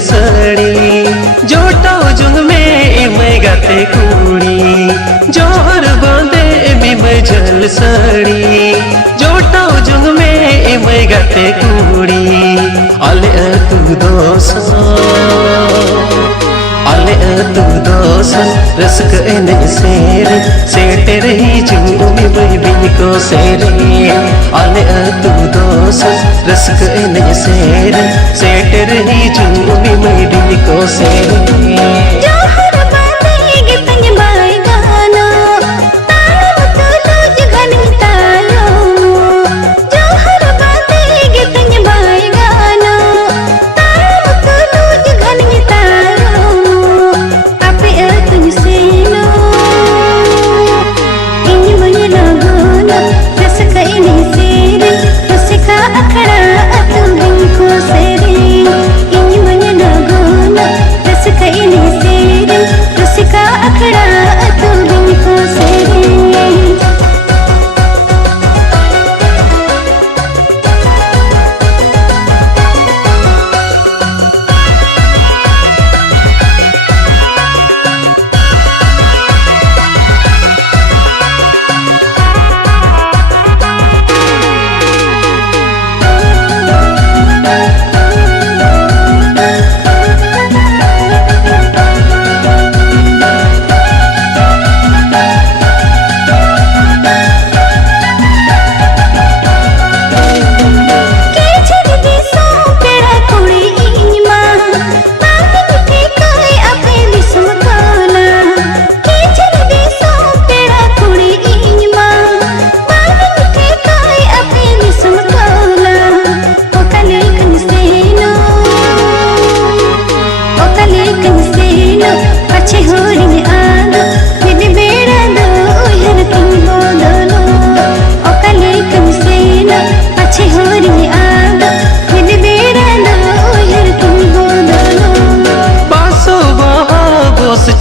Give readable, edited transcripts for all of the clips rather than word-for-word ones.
सड़ी जोटा जुंग में मैं गाते कुड़ी जोहर बांधे भी मैं जल सड़ी जोटा जुंग में मैं गाते कुड़ी अले तू दोसन रसक एने सेटे रही जुमी मैं बिन को सेरे अले तू दोसन रसक एने सेटे रही जुमी मैं बिन को सेरे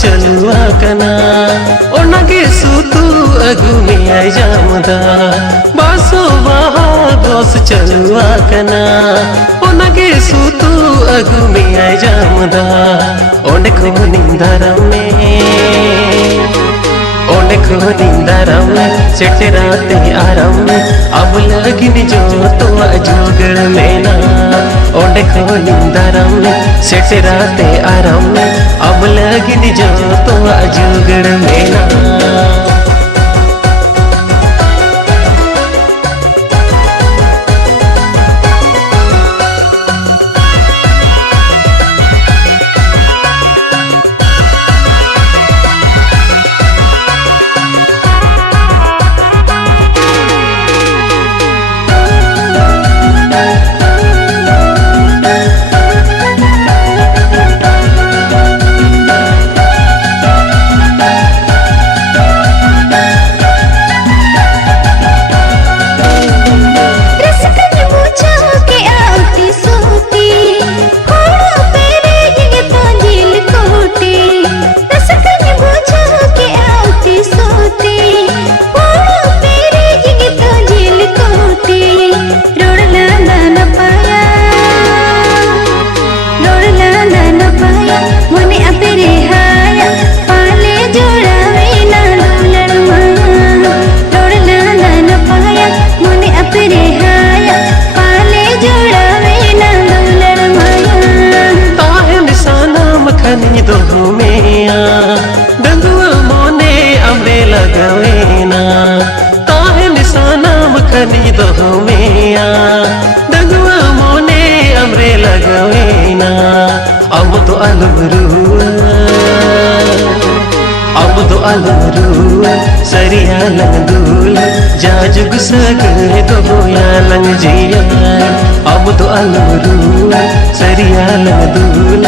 चलुआ कना ओनगे सुतु अगु में आई जामदा बासो बहा दोस चलुआ कना ओनगे सुतु अगु में आई जामदा ओंडे को निंदरम में सेटे राते आराम में अब लगिन जो तो अजूगड़ में ना ओंडे को निंदरम में सेटे राते आराम में अब लगिन जो तो अजूगड़ में ना डंगुआ मोने अमरे लगवेना ताहे निशाना मखनी दो में डंगुआ मोने अमरे लगवेना अब तो अलमरुआ सरिया लंग दूल जाजुग सगरे दो या लंग जिया अब तो अलमरुआ सरिया लंग दूल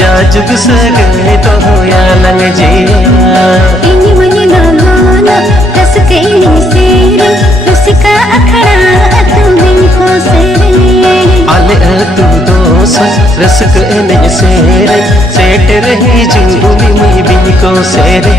जाजुग सगरे दो या लंग जिया इनी मनी नाना रस कई सेरे रसिका अखड़ा तुम को सेरे अले तू दोस रसक एने सेरे सेट रही जुमी मैं बिन को सेरे।